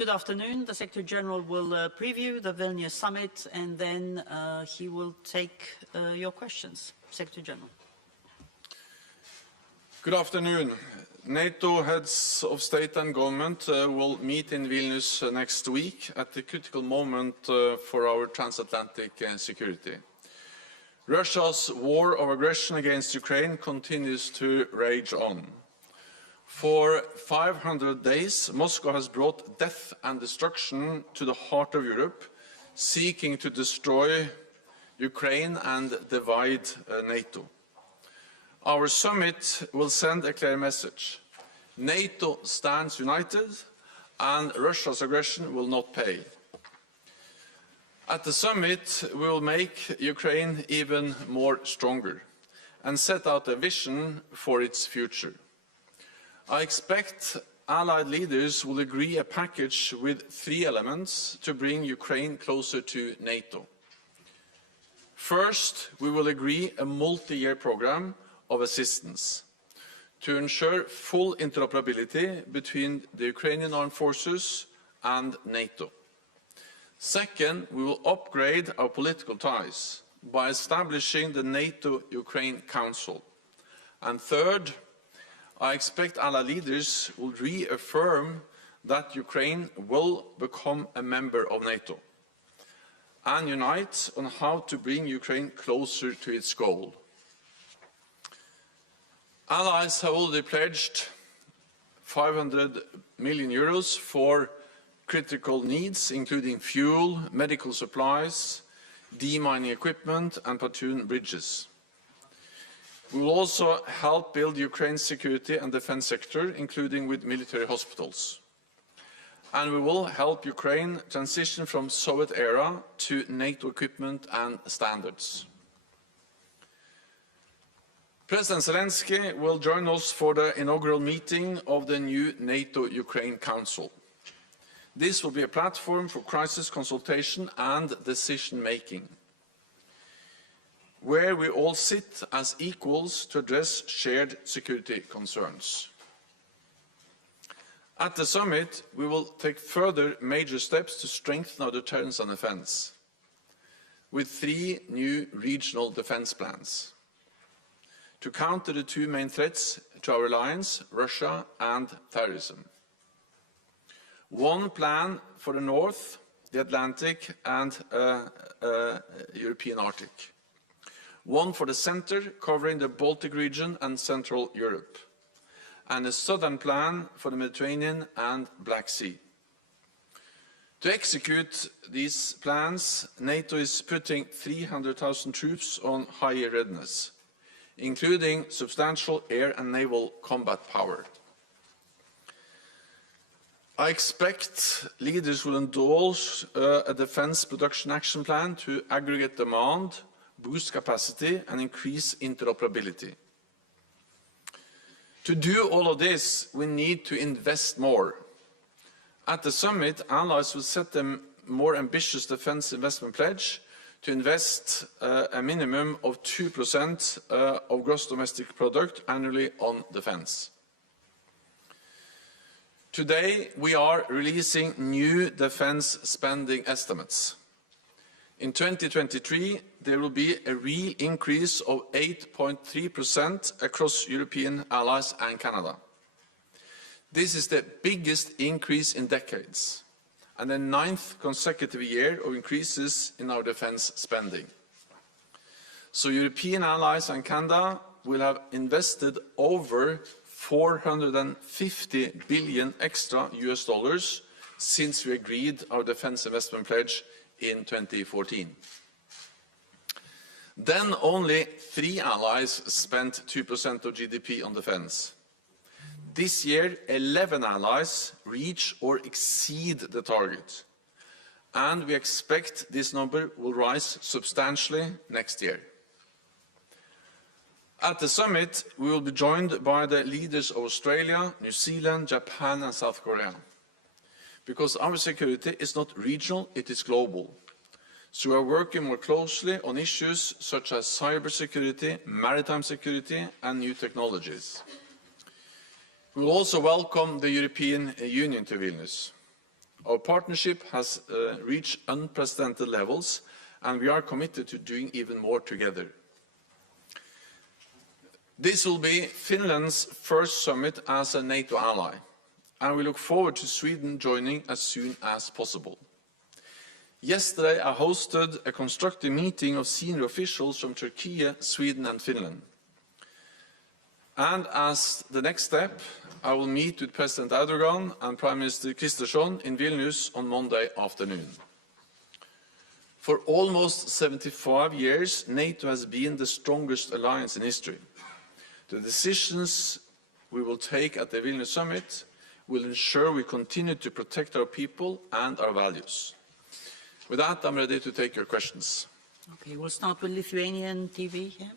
Good afternoon. The Secretary General will preview the Vilnius summit and then he will take your questions. Secretary General. Good afternoon. NATO heads of state and government will meet in Vilnius next week at the critical moment for our transatlantic security. Russia's war of aggression against Ukraine continues to rage on. For 500 days, Moscow has brought death and destruction to the heart of Europe, seeking to destroy Ukraine and divide NATO. Our summit will send a clear message. NATO stands united, and Russia's aggression will not pay. At the summit, we will make Ukraine even more stronger and set out a vision for its future. I expect Allied leaders will agree a package with 3 elements to bring Ukraine closer to NATO. First, we will agree a multi-year program of assistance to ensure full interoperability between the Ukrainian armed forces and NATO. Second, we will upgrade our political ties by establishing the NATO-Ukraine Council. And third, I expect Allied leaders will reaffirm that Ukraine will become a member of NATO and unite on how to bring Ukraine closer to its goal. Allies have already pledged 500 million euros for critical needs, including fuel, medical supplies, demining equipment and platoon bridges. We will also help build Ukraine's security and defense sector, including with military hospitals. And we will help Ukraine transition from Soviet era to NATO equipment and standards. President Zelensky will join us for the inaugural meeting of the new NATO-Ukraine Council. This will be a platform for crisis consultation and decision-making, where we all sit as equals to address shared security concerns. At the summit, we will take further major steps to strengthen our deterrence and defense, with 3 new regional defense plans to counter the 2 main threats to our alliance, Russia and terrorism. 1 plan for the North, the Atlantic and European Arctic. 1 for the center, covering the Baltic region and Central Europe. And a southern plan for the Mediterranean and Black Sea. To execute these plans, NATO is putting 300,000 troops on higher readiness, including substantial air and naval combat power. I expect leaders will endorse a defense production action plan to aggregate demand, boost capacity and increase interoperability. To do all of this, we need to invest more. At the summit, allies will set a more ambitious defense investment pledge to invest a minimum of 2% of gross domestic product annually on defense. Today, we are releasing new defense spending estimates. In 2023, there will be a real increase of 8.3% across European allies and Canada. This is the biggest increase in decades, and the 9th consecutive year of increases in our defense spending. So European allies and Canada will have invested over 450 billion extra US dollars since we agreed our defense investment pledge in 2014. Then only 3 allies spent 2% of GDP on defense. This year, 11 allies reach or exceed the target. And we expect this number will rise substantially next year. At the summit, we will be joined by the leaders of Australia, New Zealand, Japan and South Korea. Because our security is not regional, it is global. So we are working more closely on issues such as cybersecurity, maritime security and new technologies. We will also welcome the European Union to Vilnius. Our partnership has reached unprecedented levels, and we are committed to doing even more together. This will be Finland's first summit as a NATO ally, and we look forward to Sweden joining as soon as possible. Yesterday, I hosted a constructive meeting of senior officials from Turkey, Sweden and Finland. And as the next step, I will meet with President Erdogan and Prime Minister Kristersson in Vilnius on Monday afternoon. For almost 75 years, NATO has been the strongest alliance in history. The decisions we will take at the Vilnius summit will ensure we continue to protect our people and our values. With that, I'm ready to take your questions. Okay, we'll start with Lithuanian TV here.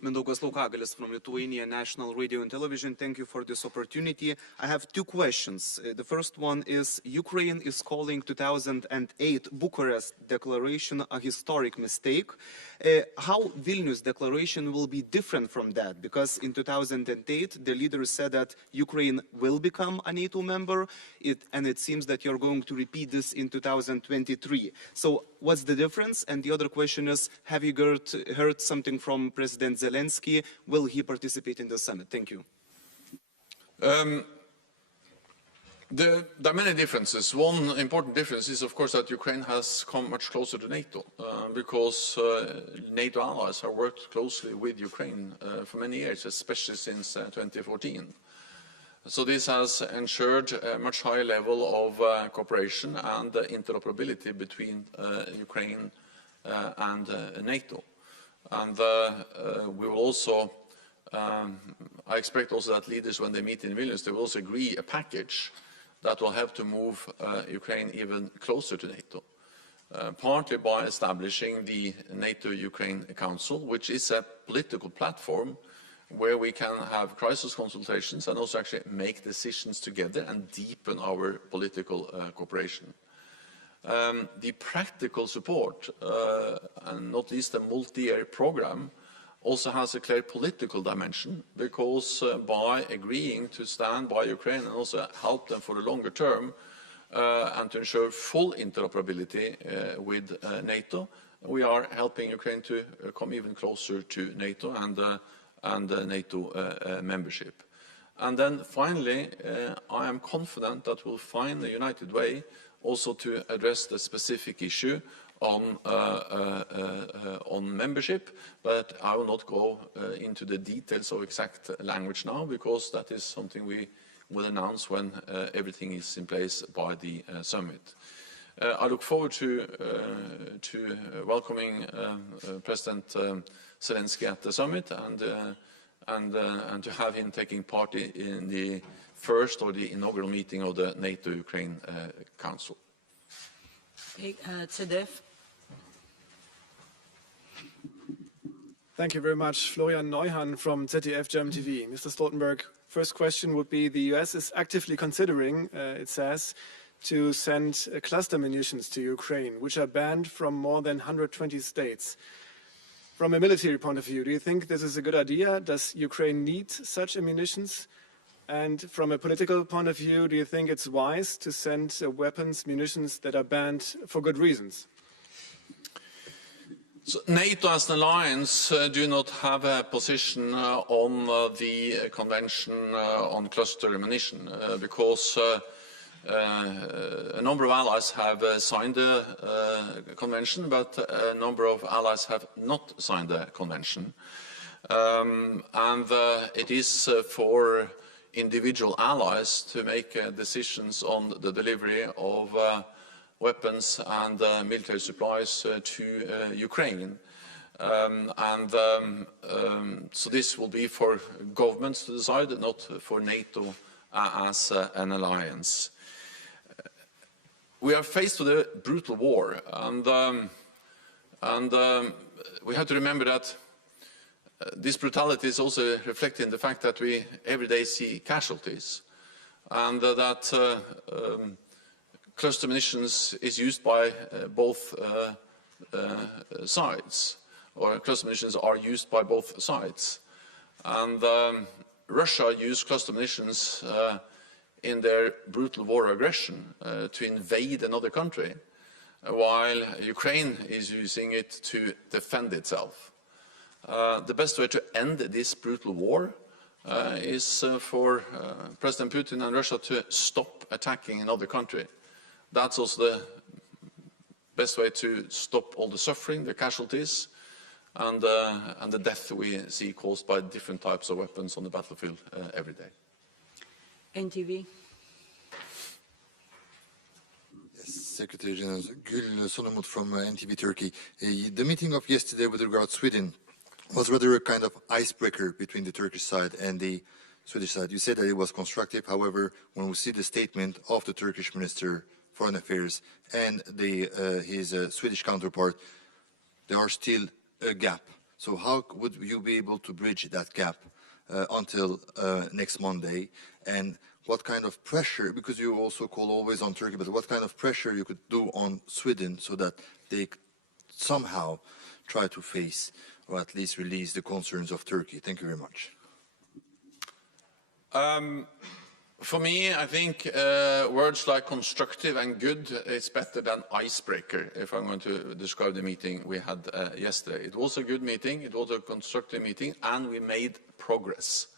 Mindaugas Laukagalis from Lithuania National Radio and Television. Thank you for this opportunity. I have two questions. The first one is, Ukraine is calling 2008 Bucharest Declaration a historic mistake. How Vilnius Declaration will be different from that? Because in 2008, the leaders said that Ukraine will become a NATO member, and it seems that you're going to repeat this in 2023. So what's the difference? And the other question is, have you heard something from President Zelensky? Will he participate in the summit? Thank you. There are many differences. One important difference is, of course, that Ukraine has come much closer to NATO because NATO allies have worked closely with Ukraine for many years, especially since 2014. So this has ensured a much higher level of cooperation and interoperability between Ukraine and NATO. And we will also, I expect also that leaders, when they meet in Vilnius, they will also agree a package that will help to move Ukraine even closer to NATO, partly by establishing the NATO-Ukraine Council, which is a political platform where we can have crisis consultations and also actually make decisions together and deepen our political cooperation. The practical support, and not least the multi-year program, also has a clear political dimension, because by agreeing to stand by Ukraine and also help them for the longer term and to ensure full interoperability with NATO, we are helping Ukraine to come even closer to NATO and NATO membership. And then finally, I am confident that we'll find a united way also to address the specific issue on membership, but I will not go into the details of exact language now, because that is something we will announce when everything is in place by the summit. I look forward to welcoming President Zelensky at the summit and to have him taking part in the first or the inaugural meeting of the NATO-Ukraine Council. Okay, ZDF. Thank you very much. Florian Neuhan from ZDF German TV. Mr. Stoltenberg, first question would be, the US is actively considering, it says, to send cluster munitions to Ukraine, which are banned from more than 120 states. From a military point of view, do you think this is a good idea? Does Ukraine need such munitions? And from a political point of view, do you think it's wise to send weapons, munitions that are banned for good reasons? So NATO as an alliance do not have a position on the Convention on Cluster Ammunition because a number of allies have signed the convention, but a number of allies have not signed the convention. It is for individual allies to make decisions on the delivery of weapons and military supplies to Ukraine. So this will be for governments to decide, not for NATO as an alliance. We are faced with a brutal war, and we have to remember that this brutality is also reflected in the fact that we every day see casualties, and that cluster munitions is used by both sides, or cluster munitions are used by both sides. And Russia used cluster munitions in their brutal war aggression to invade another country, while Ukraine is using it to defend itself. The best way to end this brutal war is for President Putin and Russia to stop attacking another country. That's also the best way to stop all the suffering, the casualties, and the death we see caused by different types of weapons on the battlefield every day. NTV. Yes, Secretary General Gül Solomon from NTV Turkey. The meeting of yesterday with regard to Sweden was rather a kind of icebreaker between the Turkish side and the Swedish side. You said that it was constructive. However, when we see the statement of the Turkish Minister for Foreign Affairs and his Swedish counterpart, there are still a gap. So how would you be able to bridge that gap until next Monday? And what kind of pressure, because you also call always on Turkey, but what kind of pressure you could do on Sweden so that they somehow try to face or at least release the concerns of Turkey? Thank you very much. For me, I think words like constructive and good is better than icebreaker, if I'm going to describe the meeting we had yesterday. It was a good meeting, it was a constructive meeting, and we made progress.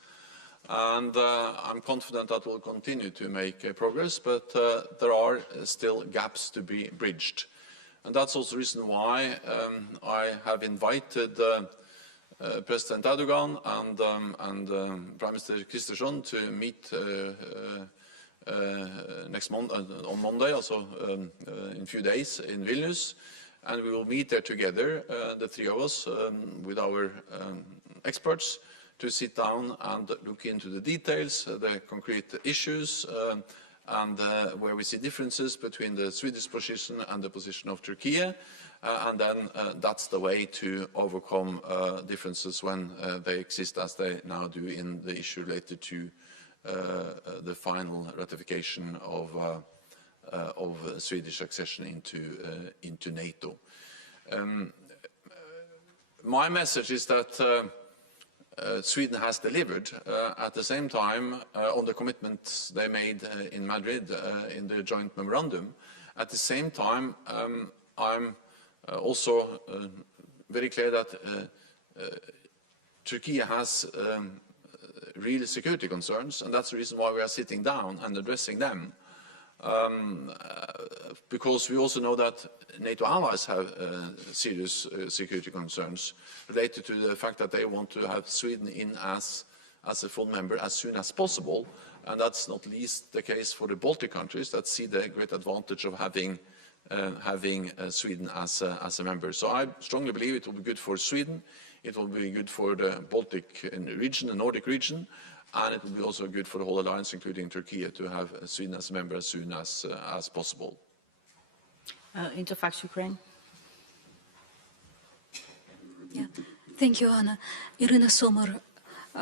And I'm confident that we'll continue to make progress, but there are still gaps to be bridged. And that's also the reason why I have invited President Erdogan and Prime Minister Kristersson to meet on Monday, also in a few days in Vilnius. And we will meet there together, the three of us, with our experts, to sit down and look into the details, the concrete issues, and where we see differences between the Swedish position and the position of Turkey. And then that's the way to overcome differences when they exist, as they now do in the issue related to the final ratification of Swedish accession into NATO. My message is that Sweden has delivered at the same time on the commitments they made in Madrid in the joint memorandum. At the same time, I'm also very clear that Turkey has real security concerns, and that's the reason why we are sitting down and addressing them. Because we also know that NATO allies have serious security concerns related to the fact that they want to have Sweden in as a full member as soon as possible, and that's not least the case for the Baltic countries that see the great advantage of having Sweden as a member. So I strongly believe it will be good for Sweden, it will be good for the Baltic region, the Nordic region, and it will be also good for the whole alliance, including Turkey, to have Sweden as a member as soon as possible. Interfax Ukraine. Yeah. Thank you, Anna. Irina Sommer,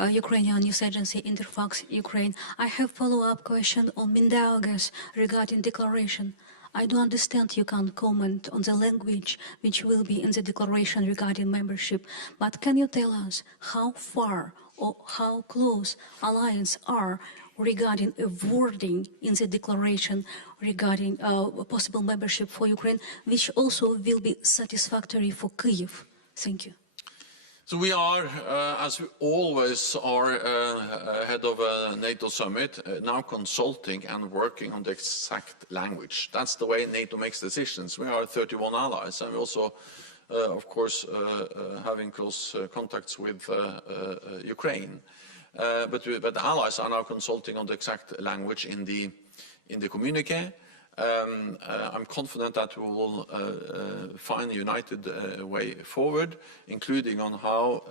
Ukrainian news agency Interfax Ukraine. I have follow-up question on Mindaugas regarding declaration. I do understand you can't comment on the language which will be in the declaration regarding membership, but can you tell us how far or how close alliance are regarding a wording in the declaration regarding possible membership for Ukraine, which also will be satisfactory for Kyiv? Thank you. So we are, as we always are ahead of a NATO summit, now consulting and working on the exact language. That's the way NATO makes decisions. We are 31 allies, and we also, of course, having close contacts with Ukraine. But the allies are now consulting on the exact language in the communique. I'm confident that we will find a united way forward, including on how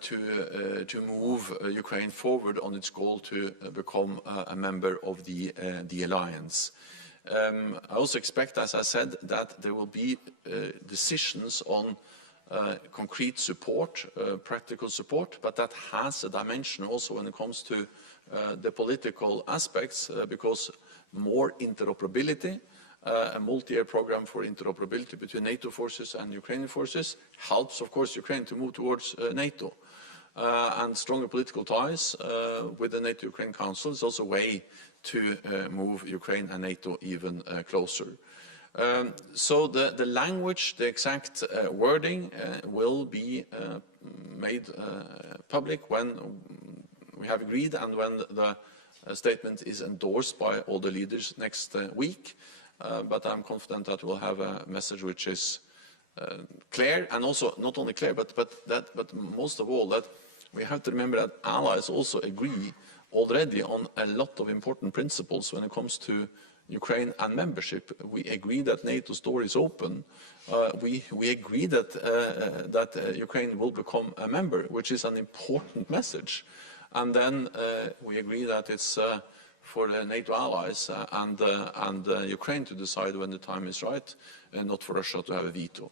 to move Ukraine forward on its goal to become a member of the alliance. I also expect, as I said, that there will be decisions on concrete support, practical support, but that has a dimension also when it comes to the political aspects, because more interoperability, a multi-year program for interoperability between NATO forces and Ukrainian forces helps, of course, Ukraine to move towards NATO. and stronger political ties with the NATO-Ukraine Council is also a way to move Ukraine and NATO even closer. So the language, the exact wording will be made public when we have agreed and when the statement is endorsed by all the leaders next week. But I'm confident that we'll have a message which is clear, and also not only clear, but most of all that we have to remember that allies also agree already on a lot of important principles when it comes to Ukraine and membership. We agree that NATO's door is open. We agree that Ukraine will become a member, which is an important message. And then we agree that it's for the NATO allies and Ukraine to decide when the time is right, and not for Russia to have a veto.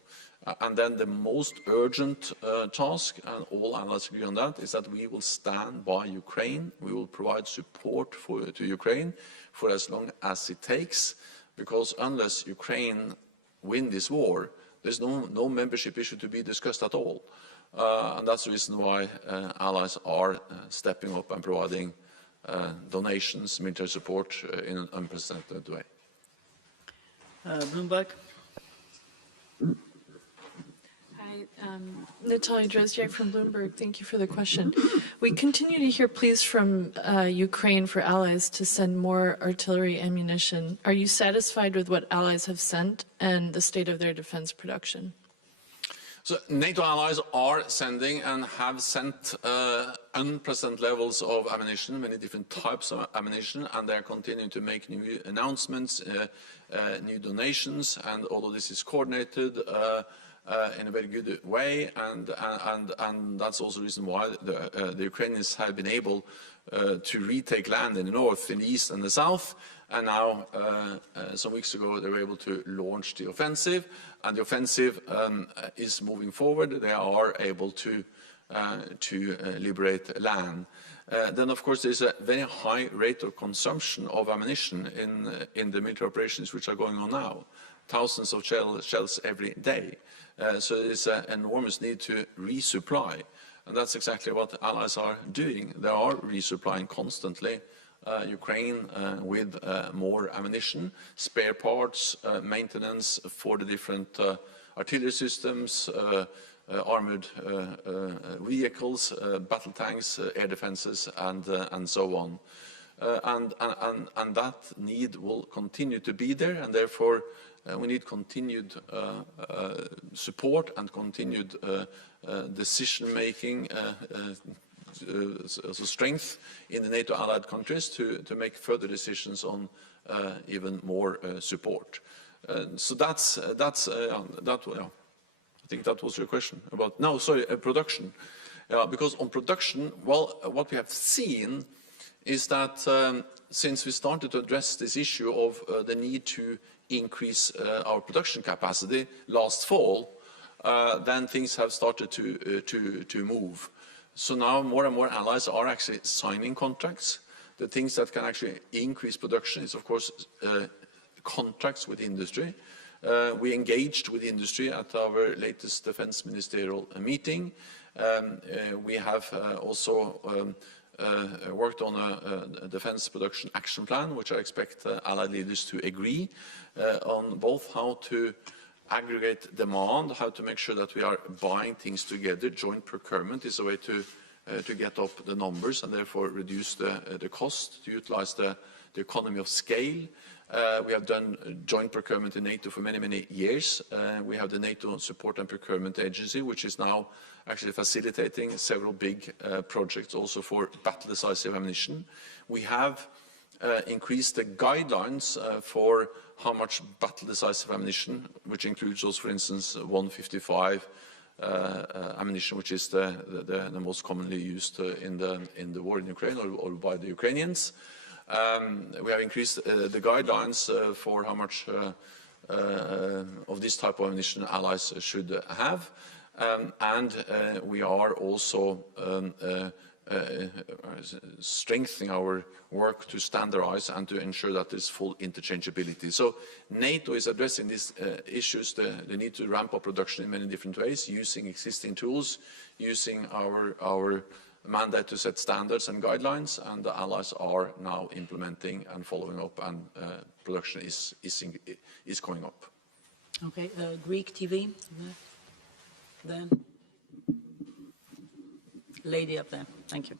And then the most urgent task, and all allies agree on that, is that we will stand by Ukraine. We will provide support to Ukraine for as long as it takes, because unless Ukraine wins this war, there's no membership issue to be discussed at all. And that's the reason why allies are stepping up and providing donations, military support in an unprecedented way. Bloomberg. Hi, Natalia Drozdiak from Bloomberg. Thank you for the question. We continue to hear pleas from Ukraine for allies to send more artillery ammunition. Are you satisfied with what allies have sent and the state of their defense production? So NATO allies are sending and have sent unprecedented levels of ammunition, many different types of ammunition, and they are continuing to make new announcements, new donations, and all of this is coordinated in a very good way, and that's also the reason why the Ukrainians have been able to retake land in the north, in the east and the south, and now some weeks ago they were able to launch the offensive, and the offensive is moving forward. They are able to liberate land. Then, of course, there's a very high rate of consumption of ammunition in the military operations which are going on now. Thousands of shells every day. So there's an enormous need to resupply. And that's exactly what the allies are doing. They are resupplying constantly Ukraine with more ammunition, spare parts, maintenance for the different artillery systems, armored vehicles, battle tanks, air defenses, and so on. And that need will continue to be there, and therefore we need continued support and continued decision-making strength in the NATO allied countries to make further decisions on even more support. So that's I think that was your question about, no, sorry, production. Because on production, well, what we have seen is that since we started to address this issue of the need to increase our production capacity last fall, then things have started to move. So now more and more allies are actually signing contracts. The things that can actually increase production is, of course, contracts with industry. We engaged with industry at our latest defense ministerial meeting. We have also worked on a defense production action plan, which I expect allied leaders to agree on both how to aggregate demand, how to make sure that we are buying things together. Joint procurement is a way to get up the numbers and therefore reduce the cost, to utilize the economy of scale. We have done joint procurement in NATO for many, many years. We have the NATO Support and Procurement Agency, which is now actually facilitating several big projects also for battle-decisive ammunition. We have increased the guidelines for how much battle-decisive ammunition, which includes also, for instance, 155 ammunition, which is the most commonly used in the war in Ukraine or by the Ukrainians. We have increased the guidelines for how much of this type of ammunition allies should have, and we are also strengthening our work to standardize and to ensure that there's full interchangeability. So NATO is addressing these issues, the need to ramp up production in many different ways, using existing tools, using our mandate to set standards and guidelines, and the allies are now implementing and following up, and production is going up. Okay, Greek TV, there. Lady up there, thank you.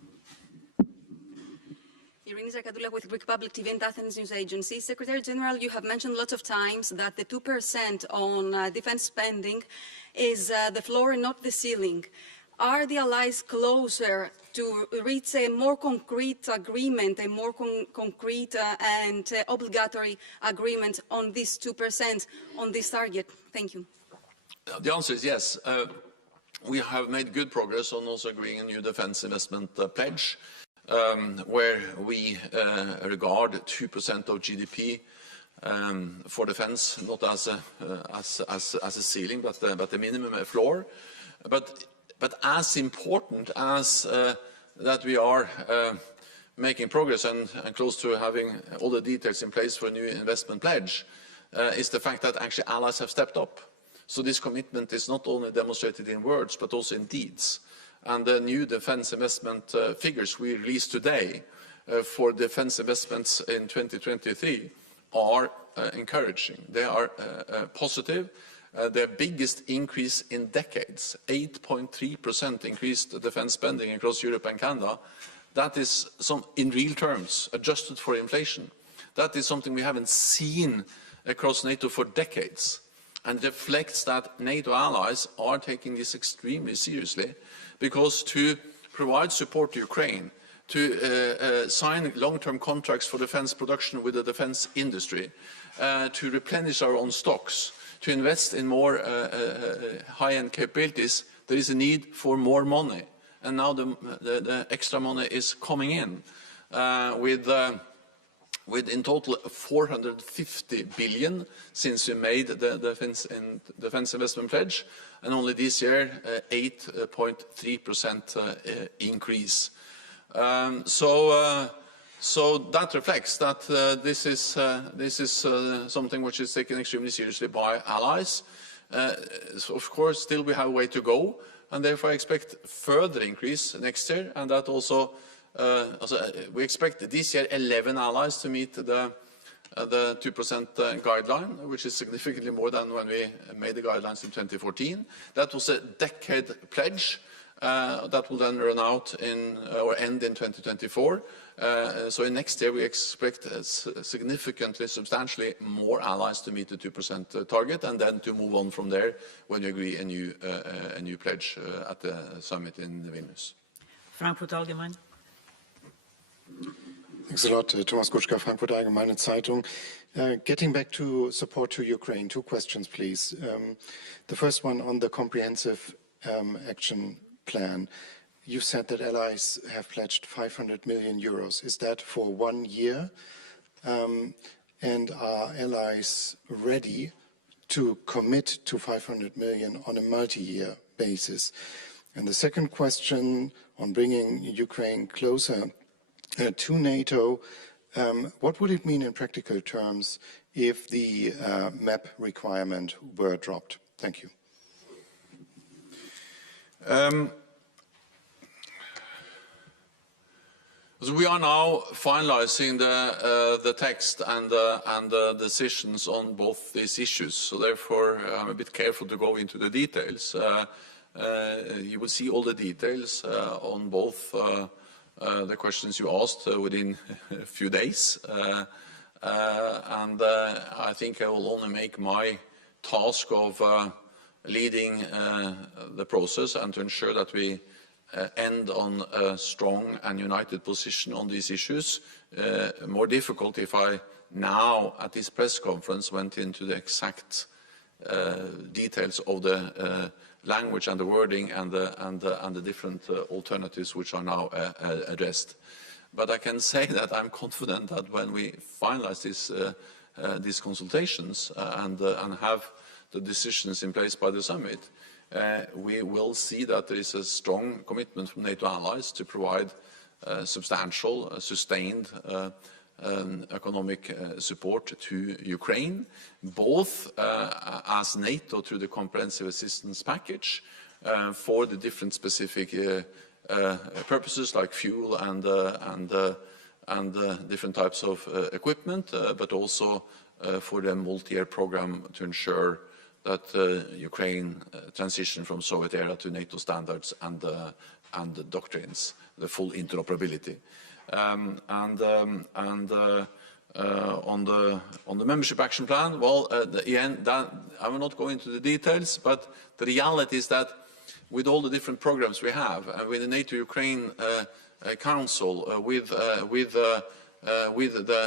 Irina Zakadula with Greek Public TV and Athens News Agency. Secretary General, you have mentioned lots of times that the 2% on defense spending is the floor and not the ceiling. Are the allies closer to reach a more concrete agreement, a more concrete and obligatory agreement on this 2%, on this target? Thank you. The answer is yes. We have made good progress on also agreeing a new defense investment pledge, where we regard 2% of GDP for defense not as a ceiling, but a minimum, a floor. But as important as that we are making progress and close to having all the details in place for a new investment pledge, is the fact that actually allies have stepped up. So this commitment is not only demonstrated in words, but also in deeds. And the new defense investment figures we released today for defense investments in 2023 are encouraging. They are positive. Their biggest increase in decades, 8.3% increased defense spending across Europe and Canada. That is in real terms, adjusted for inflation. That is something we haven't seen across NATO for decades, and reflects that NATO allies are taking this extremely seriously, because to provide support to Ukraine, to sign long-term contracts for defense production with the defense industry, to replenish our own stocks, to invest in more high-end capabilities, there is a need for more money. And now the extra money is coming in with in total 450 billion since we made the defense investment pledge, and only this year 8.3% increase. So that reflects that this is something which is taken extremely seriously by allies. So of course, still we have a way to go, and therefore I expect further increase next year, and that also we expect this year 11 allies to meet the 2% guideline, which is significantly more than when we made the guidelines in 2014. That was a decade pledge that will then run out or end in 2024. So in next year we expect significantly, substantially more allies to meet the 2% target, and then to move on from there when you agree a new pledge at the summit in Vilnius. Frankfurt Allgemein. Thanks a lot. Thomas Guschka, Frankfurt Allgemeine Zeitung. Getting back to support to Ukraine, two questions, please. The first one on the comprehensive action plan. You said that allies have pledged 500 million euros. Is that for 1 year? And are allies ready to commit to 500 million on a multi-year basis? And the second question on bringing Ukraine closer to NATO, what would it mean in practical terms if the map requirement were dropped? Thank you. So we are now finalizing the text and the decisions on both these issues. So therefore, I'm a bit careful to go into the details. You will see all the details on both the questions you asked within a few days. And I think I will only make my task of leading the process and to ensure that we end on a strong and united position on these issues. More difficult if I now, at this press conference, went into the exact details of the language and the wording and the different alternatives which are now addressed. But I can say that I'm confident that when we finalize these consultations and have the decisions in place by the summit, we will see that there is a strong commitment from NATO allies to provide substantial, sustained economic support to Ukraine, both as NATO through the comprehensive assistance package for the different specific purposes like fuel and different types of equipment, but also for the multi-year program to ensure that Ukraine transition from Soviet era to NATO standards and the doctrines, the full interoperability. On the membership action plan, well, I will not go into the details, but the reality is that with all the different programs we have, and with the NATO-Ukraine Council, with the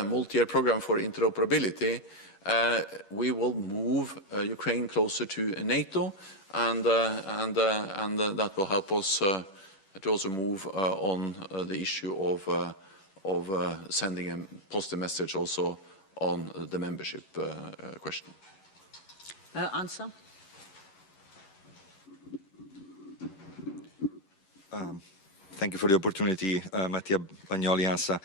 multi-year program for interoperability, we will move Ukraine closer to NATO, and that will help us to also move on the issue of sending a positive message also on the membership question. Answer? Thank you for the opportunity, Mattia Bagnoli, ANSA.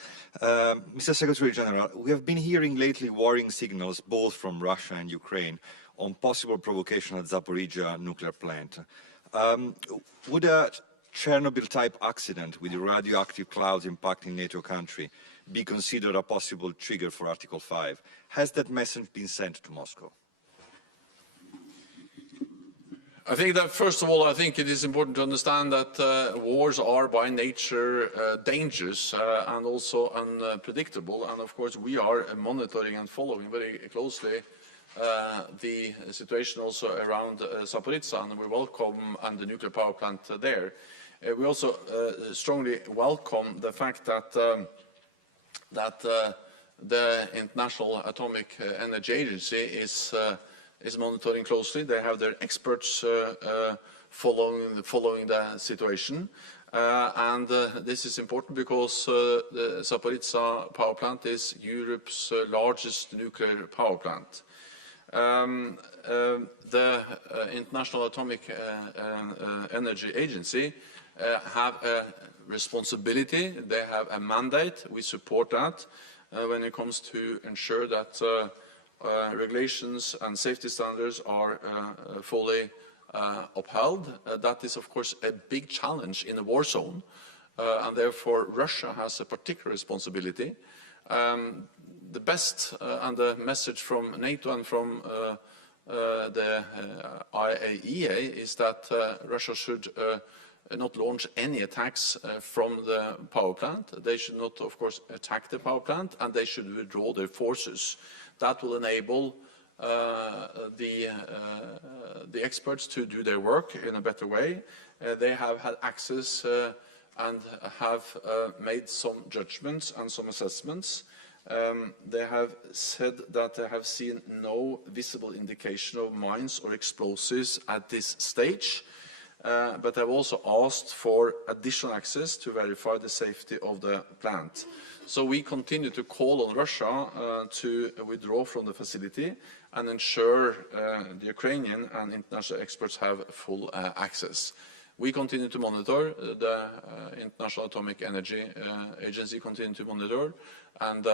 Mr. Secretary General, we have been hearing lately worrying signals both from Russia and Ukraine on possible provocation at Zaporizhzhia nuclear plant. Would a Chernobyl-type accident with radioactive clouds impacting NATO country be considered a possible trigger for Article 5? Has that message been sent to Moscow? I think that, first of all, I think it is important to understand that wars are by nature dangerous and also unpredictable. And of course, we are monitoring and following very closely the situation also around Zaporizhzhia, and we welcome and the nuclear power plant there. We also strongly welcome the fact that the International Atomic Energy Agency is monitoring closely. They have their experts following the situation. This is important because the Zaporizhzhia power plant is Europe's largest nuclear power plant. The International Atomic Energy Agency have a responsibility, they have a mandate, we support that when it comes to ensure that regulations and safety standards are fully upheld. That is, of course, a big challenge in a war zone, and therefore Russia has a particular responsibility. The best and the message from NATO and from the IAEA is that Russia should not launch any attacks from the power plant. They should not, of course, attack the power plant, and they should withdraw their forces. That will enable the experts to do their work in a better way. They have had access and have made some judgments and some assessments. They have said that they have seen no visible indication of mines or explosives at this stage, but have also asked for additional access to verify the safety of the plant. So we continue to call on Russia to withdraw from the facility and ensure the Ukrainian and international experts have full access. We continue to monitor, the International Atomic Energy Agency continue to monitor, and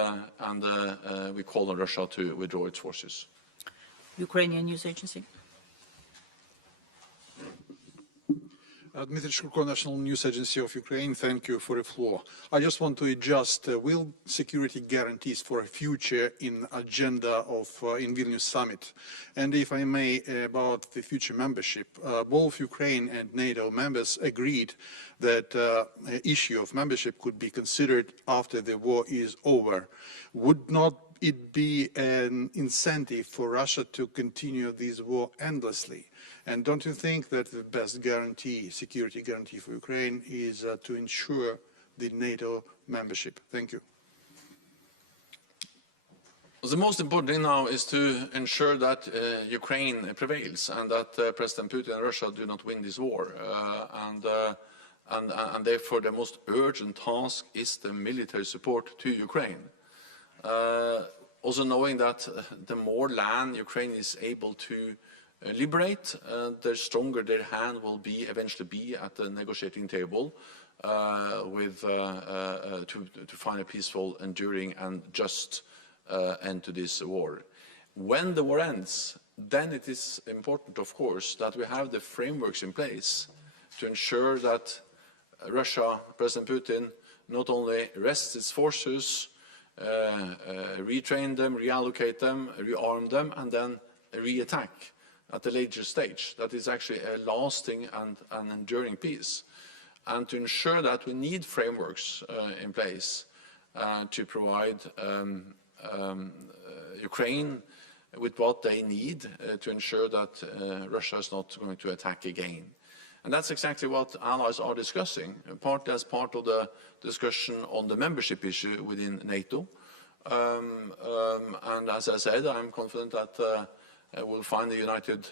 we call on Russia to withdraw its forces. Ukrainian News Agency. Dmitry Shkurko, National News Agency of Ukraine, thank you for the floor. I just want to adjust, will security guarantees for a future in agenda of in Vilnius summit? And if I may, about the future membership, both Ukraine and NATO members agreed that issue of membership could be considered after the war is over. Would not it be an incentive for Russia to continue this war endlessly? And don't you think that the best guarantee, security guarantee for Ukraine is to ensure the NATO membership? Thank you. Well, the most important thing now is to ensure that Ukraine prevails and that President Putin and Russia do not win this war. And therefore the most urgent task is the military support to Ukraine. Also knowing that the more land Ukraine is able to liberate, the stronger their hand will eventually be at the negotiating table to find a peaceful, enduring and just end to this war. When the war ends, then it is important, of course, that we have the frameworks in place to ensure that Russia, President Putin, not only rests its forces, retrain them, reallocate them, rearm them, and then re-attack at a later stage. That is actually a lasting and enduring peace. And to ensure that, we need frameworks in place to provide Ukraine with what they need to ensure that Russia is not going to attack again. And that's exactly what allies are discussing, partly as part of the discussion on the membership issue within NATO. And as I said, I'm confident that we'll find a united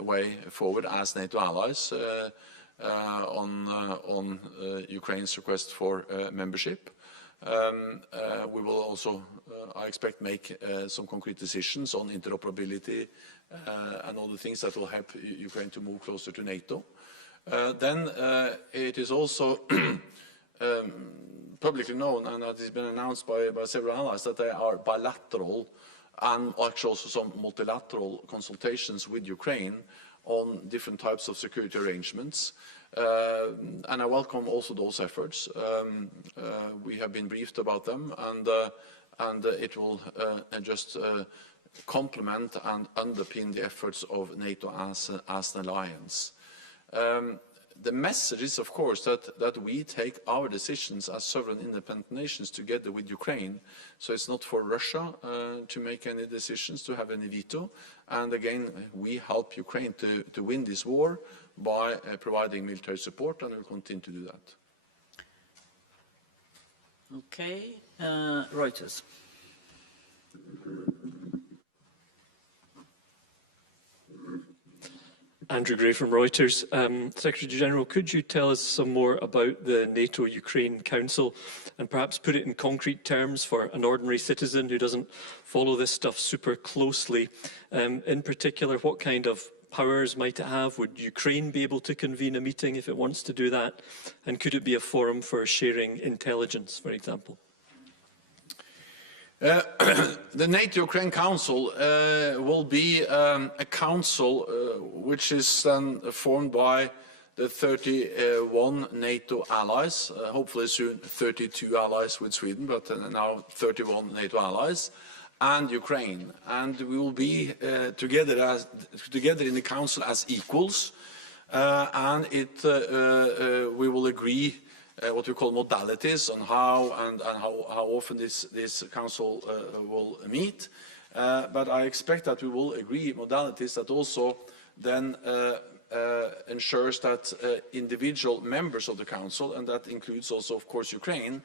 way forward as NATO allies on Ukraine's request for membership. We will also, I expect, make some concrete decisions on interoperability and all the things that will help Ukraine to move closer to NATO. Then it is also publicly known, and that has been announced by several allies, that there are bilateral and actually also some multilateral consultations with Ukraine on different types of security arrangements. And I welcome also those efforts. We have been briefed about them, and it will just complement and underpin the efforts of NATO as an alliance. The message is, of course, that we take our decisions as sovereign independent nations together with Ukraine. So it's not for Russia to make any decisions, to have any veto. And again, we help Ukraine to win this war by providing military support, and we'll continue to do that. Okay, Reuters. Andrew Gray from Reuters. Secretary General, could you tell us some more about the NATO-Ukraine Council and perhaps put it in concrete terms for an ordinary citizen who doesn't follow this stuff super closely? In particular, what kind of powers might it have? Would Ukraine be able to convene a meeting if it wants to do that? And could it be a forum for sharing intelligence, for example? The NATO-Ukraine Council will be a council which is then formed by the 31 NATO allies, hopefully soon 32 allies with Sweden, but now 31 NATO allies, and Ukraine. And we will be together in the council as equals, and we will agree what we call modalities on how often this council will meet. But I expect that we will agree modalities that also then ensures that individual members of the council, and that includes also, of course, Ukraine,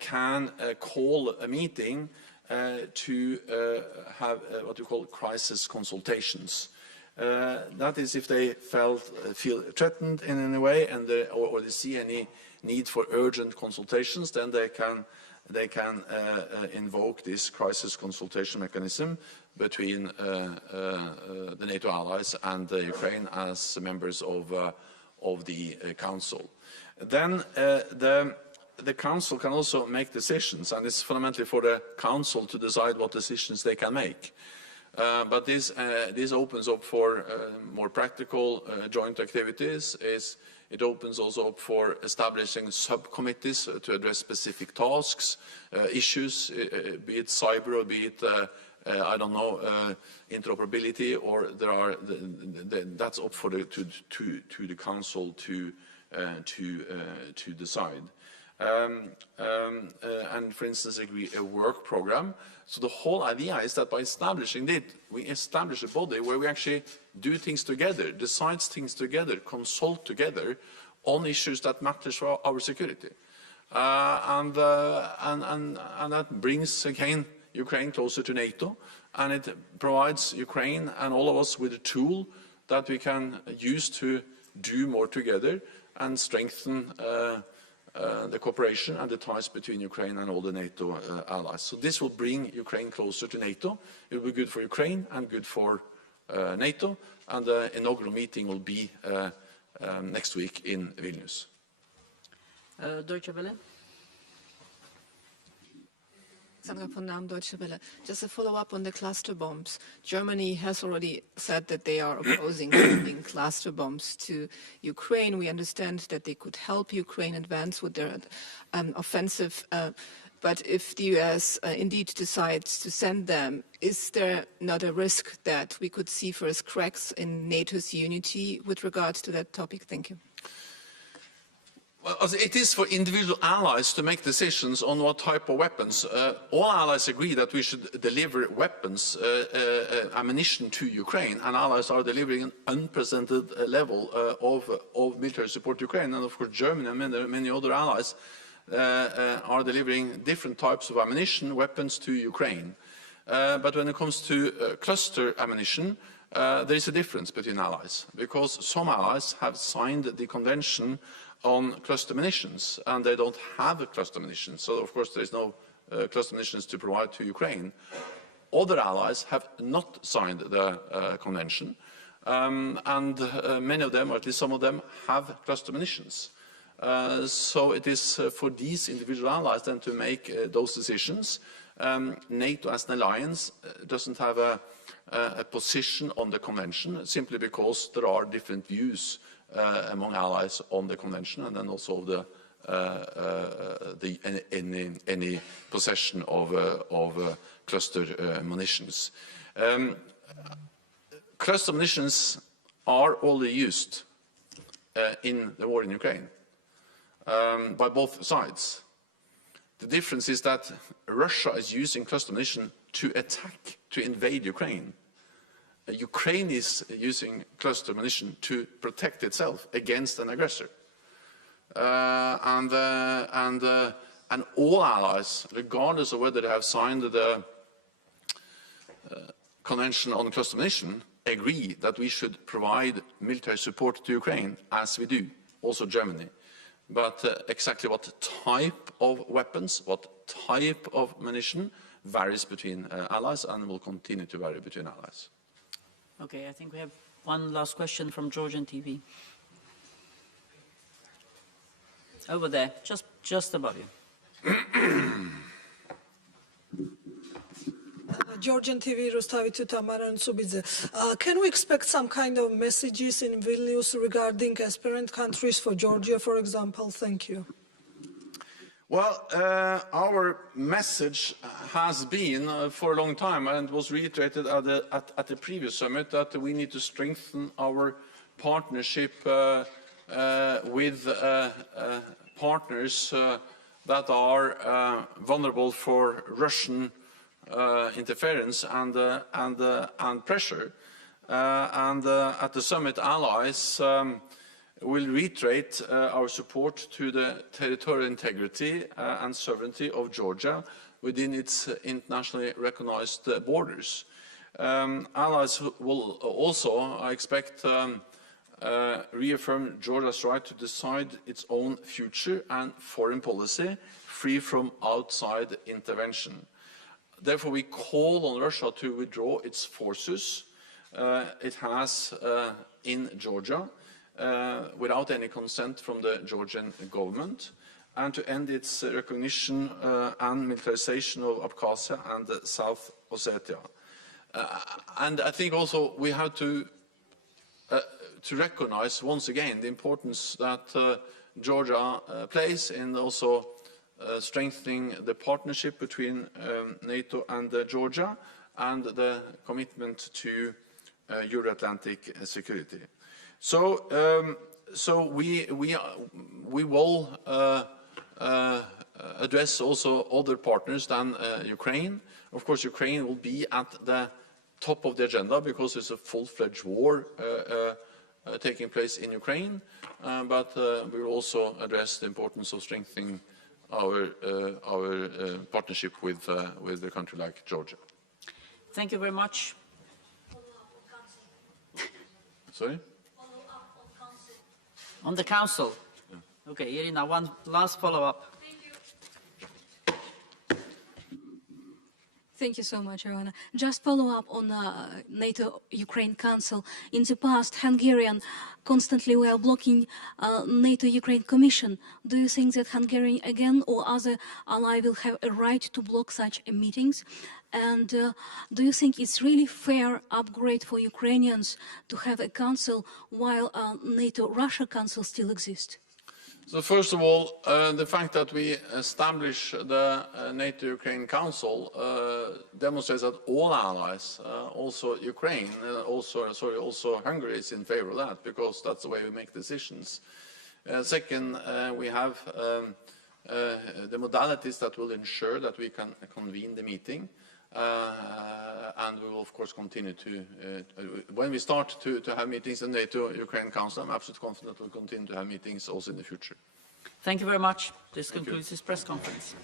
can call a meeting to have what we call crisis consultations. That is, if they feel threatened in any way, and or they see any need for urgent consultations, then they can invoke this crisis consultation mechanism between the NATO allies and Ukraine as members of the council. Then the council can also make decisions, and it's fundamentally for the council to decide what decisions they can make. But this opens up for more practical joint activities. It opens also up for establishing subcommittees to address specific tasks, issues, be it cyber or be it, I don't know, interoperability, or that's up for to the council to decide. And for instance, agree a work program. So the whole idea is that by establishing it, we establish a body where we actually do things together, decide things together, consult together on issues that matter for our security. And that brings, again, Ukraine closer to NATO, and it provides Ukraine and all of us with a tool that we can use to do more together and strengthen the cooperation and the ties between Ukraine and all the NATO allies. So this will bring Ukraine closer to NATO. It will be good for Ukraine and good for NATO, and the inaugural meeting will be next week in Vilnius. Deutsche Welle. Sandra von Nahm, Deutsche Welle. Just a follow-up on the cluster bombs. Germany has already said that they are opposing sending cluster bombs to Ukraine. We understand that they could help Ukraine advance with their offensive. But if the US indeed decides to send them, is there not a risk that we could see first cracks in NATO's unity with regards to that topic? Thank you. Well, it is for individual allies to make decisions on what type of weapons. All allies agree that we should deliver weapons, ammunition to Ukraine, and allies are delivering an unprecedented level of military support to Ukraine. And of course, Germany and many other allies are delivering different types of ammunition, weapons to Ukraine. But when it comes to cluster ammunition, there is a difference between allies, because some allies have signed the convention on cluster munitions, and they don't have cluster munitions. So, of course, there is no cluster munitions to provide to Ukraine. Other allies have not signed the convention, and many of them, or at least some of them, have cluster munitions. So it is for these individual allies then to make those decisions. NATO as an alliance doesn't have a position on the convention, simply because there are different views among allies on the convention, and then also any possession of cluster munitions. Cluster munitions are already used in the war in Ukraine by both sides. The difference is that Russia is using cluster munition to attack, to invade Ukraine. Ukraine is using cluster munition to protect itself against an aggressor. And all allies, regardless of whether they have signed the Convention on Cluster Munition, agree that we should provide military support to Ukraine, as we do, also Germany. But exactly what type of weapons, what type of munition varies between allies, and will continue to vary between allies. Okay, I think we have one last question from Georgian TV. Over there, just above you. Georgian TV, Rostavitu Tamara and Subidze. Can we expect some kind of messages in Vilnius regarding aspirant countries for Georgia, for example? Thank you. Well, our message has been for a long time, and was reiterated at the previous summit, that we need to strengthen our partnership with partners that are vulnerable for Russian interference and pressure. At the summit, allies will reiterate our support to the territorial integrity and sovereignty of Georgia within its internationally recognized borders. Allies will also, I expect, reaffirm Georgia's right to decide its own future and foreign policy, free from outside intervention. Therefore, we call on Russia to withdraw its forces it has in Georgia, without any consent from the Georgian government, and to end its recognition and militarization of Abkhazia and South Ossetia. And I think also we have to recognize once again the importance that Georgia plays in also strengthening the partnership between NATO and Georgia, and the commitment to Euro-Atlantic security. So, we will address also other partners than Ukraine. Of course, Ukraine will be at the top of the agenda because there's a full-fledged war taking place in Ukraine. But we will also address the importance of strengthening our partnership with a country like Georgia. Thank you very much. Sorry? On the Council. Yeah. Okay, Irina, one last follow-up. Thank you so much, Ioana. Just follow up on NATO-Ukraine Council. In the past, Hungarian constantly were blocking NATO-Ukraine Commission. Do you think that Hungary again or other ally will have a right to block such meetings? And do you think it's really fair upgrade for Ukrainians to have a council while NATO-Russia Council still exists? So first of all, the fact that we establish the NATO-Ukraine Council demonstrates that all allies, also Ukraine, also Hungary is in favor of that, because that's the way we make decisions. Second, we have the modalities that will ensure that we can convene the meeting. And we will, of course, continue to, when we start to have meetings in the NATO-Ukraine Council, I'm absolutely confident we'll continue to have meetings also in the future. Thank you very much. This concludes this press conference.